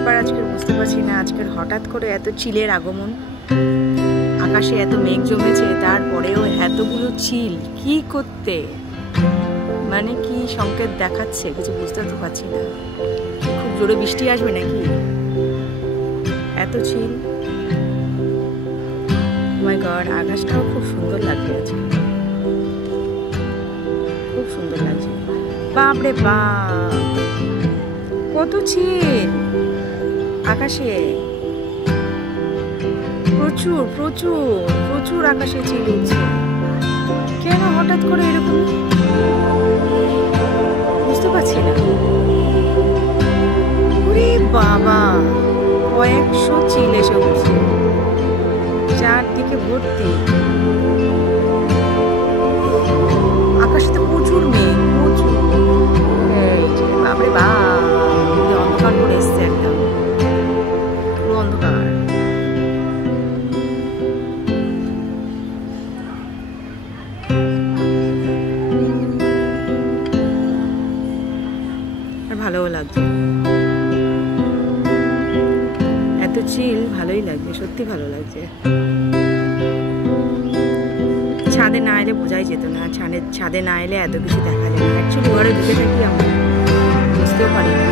ব্যাপার আজকে বুঝতে পারছি না। আজকের হঠাৎ করে এত চিলের আগমন, আকাশে এত মেঘ জমেছে, তারপরেও এতগুলো চিল কি করতে, মানে কি সংকেত দেখাচ্ছে কিছু বুঝতে তো পারছি না। খুব জোরে বৃষ্টি আসবে নাকি? এত চিল, মাই গড। আকাশটাও খুব সুন্দর লাগছে আজকে, খুব সুন্দর লাগছে। বাপরে বাপ, কত চিল আকাশে, প্রচুর প্রচুর প্রচুর আকাশে চিল উঠছে। কেন হঠাৎ করে এরকম বুঝতে পারছি না। ওরে বাবা, কয়েকশো চিল এসে উঠছে, চারদিকে ভর্তি। আকাশে তো প্রচুর মেঘ, প্রচুর। বাপরে বাপ, অন্ধকার করে এসছে, একদম পুরো অন্ধকার। আর ভালোও লাগছে, এত চিল ভালোই লাগছে, সত্যি ভালো লাগছে। ছাদে না এলে বোঝাই যেত না, ছাদে না এলে এত কিছু দেখা যায় না। অ্যাকচুয়ালি ঘরে ঢুকে থাকি আমরা, বুঝতেও পারি না।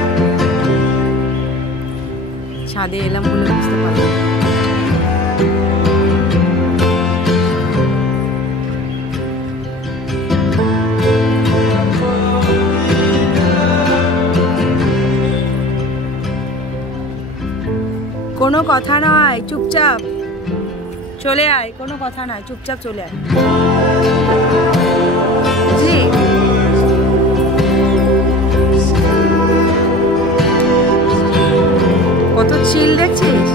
ছাদে এলাম বলে বুঝতে পারি না। কোনো কথা নয়, চুপচাপ চলে আয়, কোনো কথা নয়, চুপচাপ চলে আয়। বুঝলি? কত চিল দেখছিস?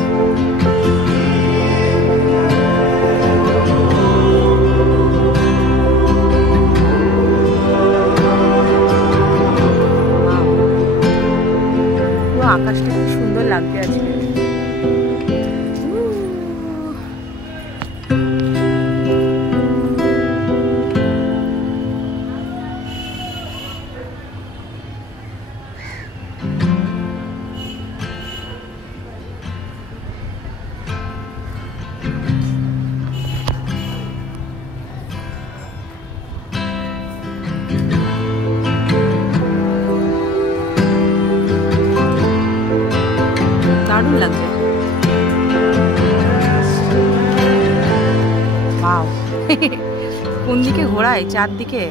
আকাশটা খুব সুন্দর লাগবে আজকে। দারুণ লাগছে। কোন দিকে ঘোরায়? চারদিকে।